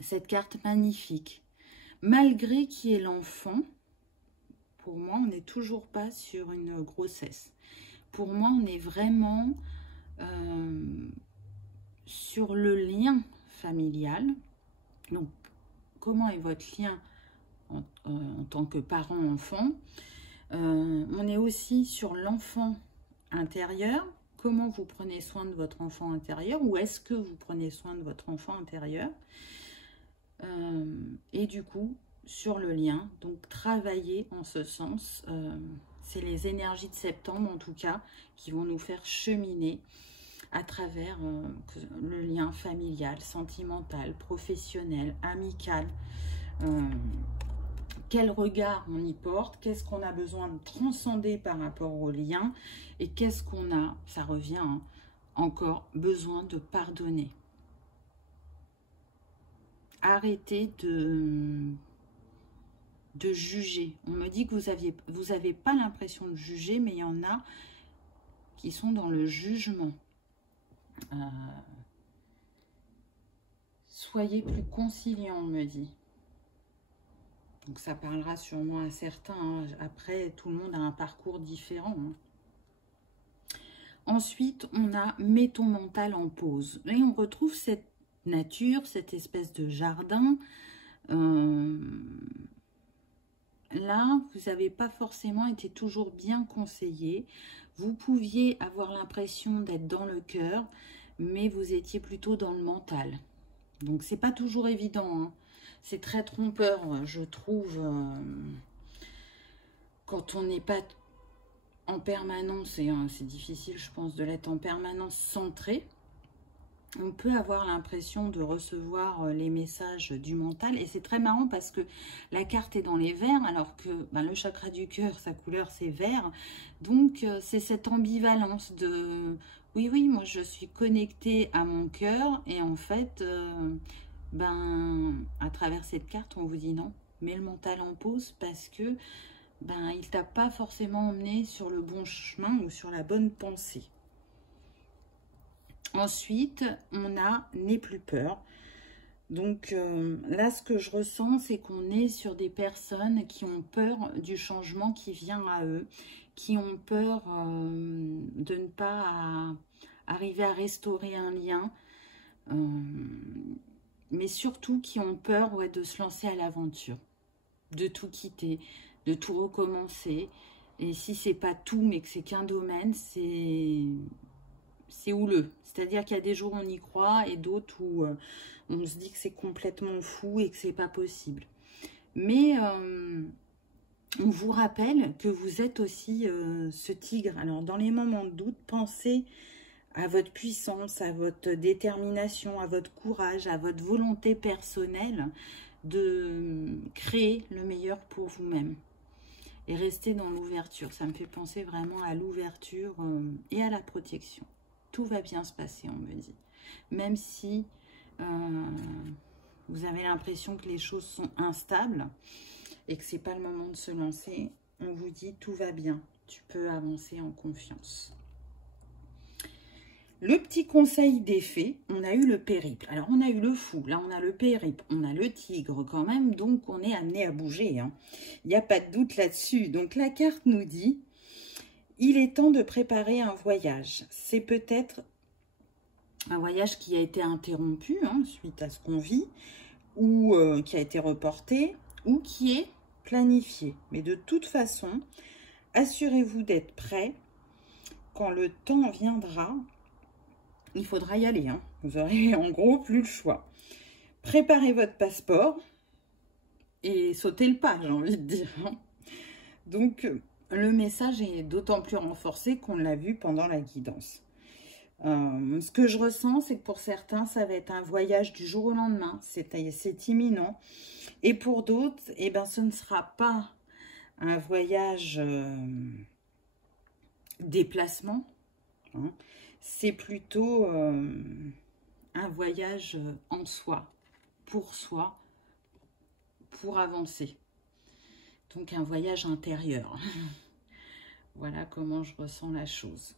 cette carte magnifique. Malgré qui est l'enfant, pour moi, on n'est toujours pas sur une grossesse. Pour moi, on est vraiment sur le lien familial. Donc, comment est votre lien en tant que parent-enfant? On est aussi sur l'enfant intérieur. Comment vous prenez soin de votre enfant intérieur? Ou est-ce que vous prenez soin de votre enfant intérieur? Et du coup, sur le lien, donc travailler en ce sens. C'est les énergies de septembre, en tout cas, qui vont nous faire cheminer à travers le lien familial, sentimental, professionnel, amical. Quel regard on y porte, qu'est-ce qu'on a besoin de transcender par rapport au lien et qu'est-ce qu'on a, ça revient hein, encore, besoin de pardonner. Arrêtez de juger. On me dit que vous avez pas l'impression de juger, mais il y en a qui sont dans le jugement. Soyez plus conciliants, on me dit. Donc ça parlera sûrement à certains. Hein. Après, tout le monde a un parcours différent. Hein. Ensuite, on a « Mets ton mental en pause ». Et on retrouve cette nature, cette espèce de jardin. Là, vous n'avez pas forcément été toujours bien conseillé. Vous pouviez avoir l'impression d'être dans le cœur, mais vous étiez plutôt dans le mental. Donc, c'est pas toujours évident. Hein. C'est très trompeur, je trouve, quand on n'est pas en permanence, et c'est difficile, je pense, de l'être en permanence centré. On peut avoir l'impression de recevoir les messages du mental. Et c'est très marrant parce que la carte est dans les verts, alors que le chakra du cœur, sa couleur, c'est vert. Donc, c'est cette ambivalence de... Oui, moi, je suis connectée à mon cœur. Et en fait, à travers cette carte, on vous dit non. Mets le mental en pause parce que il t'a pas forcément emmené sur le bon chemin ou sur la bonne pensée. Ensuite, on a « N'aie plus peur ». Donc là, ce que je ressens, c'est qu'on est sur des personnes qui ont peur du changement qui vient à eux, qui ont peur de ne pas arriver à restaurer un lien, mais surtout qui ont peur de se lancer à l'aventure, de tout quitter, de tout recommencer. Et si c'est pas tout, mais que c'est qu'un domaine, c'est houleux. C'est-à-dire qu'il y a des jours où on y croit et d'autres où on se dit que c'est complètement fou et que c'est pas possible. Mais on vous rappelle que vous êtes aussi ce tigre. Alors, dans les moments de doute, pensez à votre puissance, à votre détermination, à votre courage, à votre volonté personnelle de créer le meilleur pour vous-même. Et restez dans l'ouverture. Ça me fait penser vraiment à l'ouverture et à la protection. Tout va bien se passer, on me dit. Même si vous avez l'impression que les choses sont instables et que c'est pas le moment de se lancer, on vous dit tout va bien, tu peux avancer en confiance. Le petit conseil des fées, on a eu le périple. Alors, on a eu le fou, là, on a le périple, on a le tigre quand même, donc on est amené à bouger, hein. Il n'y a pas de doute là-dessus. Donc, la carte nous dit, il est temps de préparer un voyage. C'est peut-être un voyage qui a été interrompu, hein, suite à ce qu'on vit, ou qui a été reporté, ou qui est planifié. Mais de toute façon, assurez-vous d'être prêt quand le temps viendra. Il faudra y aller, hein. Vous aurez en gros plus le choix. Préparez votre passeport et sautez le pas, j'ai envie de dire. Donc, le message est d'autant plus renforcé qu'on l'a vu pendant la guidance. Ce que je ressens, c'est que pour certains, ça va être un voyage du jour au lendemain. C'est imminent. Et pour d'autres, eh ben, ce ne sera pas un voyage déplacement, hein. C'est plutôt un voyage en soi, pour avancer. Donc un voyage intérieur. Voilà comment je ressens la chose.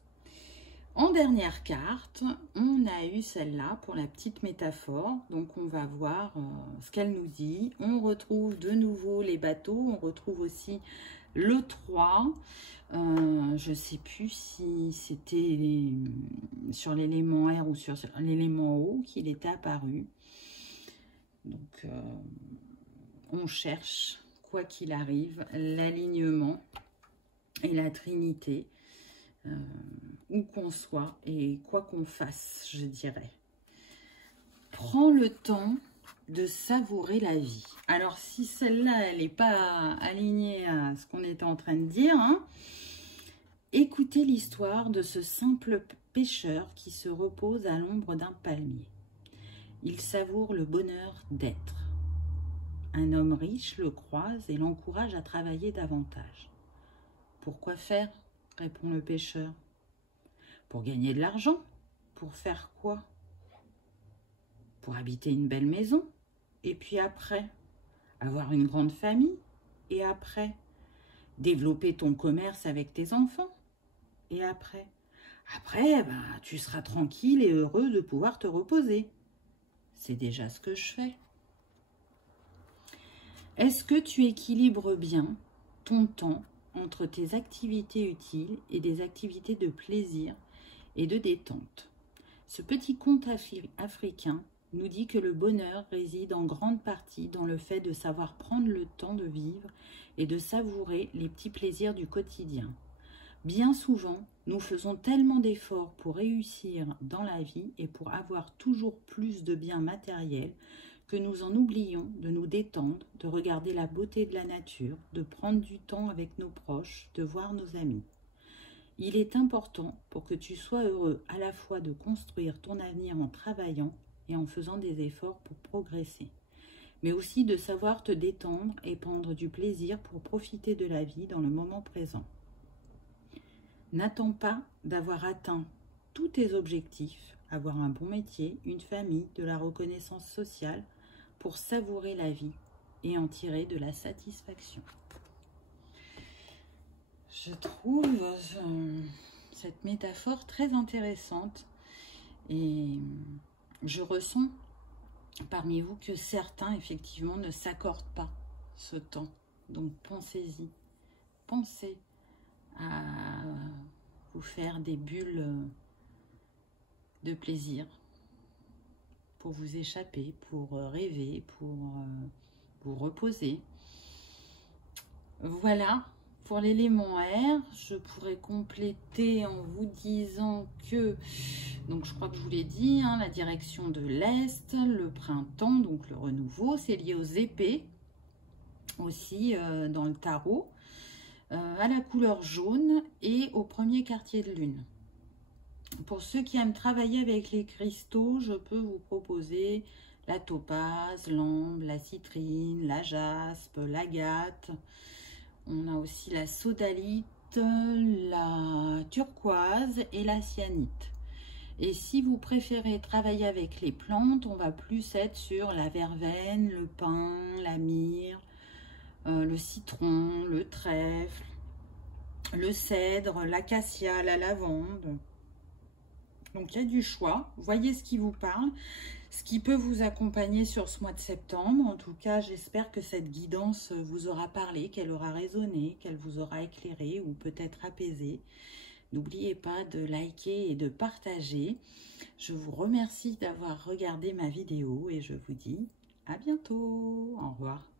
En dernière carte, on a eu celle-là pour la petite métaphore. Donc on va voir ce qu'elle nous dit. On retrouve de nouveau les bateaux. On retrouve aussi le 3. Je ne sais plus si c'était sur l'élément R ou sur l'élément O qu'il était apparu. Donc, on cherche, quoi qu'il arrive, l'alignement et la Trinité, où qu'on soit et quoi qu'on fasse, je dirais. Prends le temps de savourer la vie. Alors, si celle-là, elle n'est pas alignée à ce qu'on était en train de dire, hein, écoutez l'histoire de ce simple pêcheur qui se repose à l'ombre d'un palmier. Il savoure le bonheur d'être. Un homme riche le croise et l'encourage à travailler davantage. Pourquoi faire? Répond le pêcheur. Pour gagner de l'argent. Pour faire quoi? Pour habiter une belle maison. Et puis après, avoir une grande famille. Et après, développer ton commerce avec tes enfants. Et après, ben, tu seras tranquille et heureux de pouvoir te reposer. C'est déjà ce que je fais. Est-ce que tu équilibres bien ton temps entre tes activités utiles et des activités de plaisir et de détente? Ce petit conte africain nous dit que le bonheur réside en grande partie dans le fait de savoir prendre le temps de vivre et de savourer les petits plaisirs du quotidien. Bien souvent, nous faisons tellement d'efforts pour réussir dans la vie et pour avoir toujours plus de biens matériels que nous en oublions de nous détendre, de regarder la beauté de la nature, de prendre du temps avec nos proches, de voir nos amis. Il est important pour que tu sois heureux à la fois de construire ton avenir en travaillant et en faisant des efforts pour progresser, mais aussi de savoir te détendre et prendre du plaisir pour profiter de la vie dans le moment présent. N'attends pas d'avoir atteint tous tes objectifs, avoir un bon métier, une famille, de la reconnaissance sociale pour savourer la vie et en tirer de la satisfaction. Je trouve cette métaphore très intéressante et je ressens parmi vous que certains effectivement ne s'accordent pas ce temps. Donc pensez-y, pensez à vous faire des bulles de plaisir pour vous échapper, pour rêver, pour vous reposer. Voilà, pour l'élément R, je pourrais compléter en vous disant que, donc je crois que je vous l'ai dit, hein, la direction de l'Est, le printemps, donc le renouveau, c'est lié aux épées, aussi dans le tarot, à la couleur jaune et au premier quartier de lune. Pour ceux qui aiment travailler avec les cristaux, je peux vous proposer la topaze, l'ambre, la citrine, la jaspe, l'agate. On a aussi la sodalite, la turquoise et la cyanite. Et si vous préférez travailler avec les plantes, on va plus être sur la verveine, le pin, la myrrhe, le citron, le trèfle, le cèdre, l'acacia, la lavande. Donc, il y a du choix. Voyez ce qui vous parle, ce qui peut vous accompagner sur ce mois de septembre. En tout cas, j'espère que cette guidance vous aura parlé, qu'elle aura résonné, qu'elle vous aura éclairé ou peut-être apaisé. N'oubliez pas de liker et de partager. Je vous remercie d'avoir regardé ma vidéo et je vous dis à bientôt. Au revoir.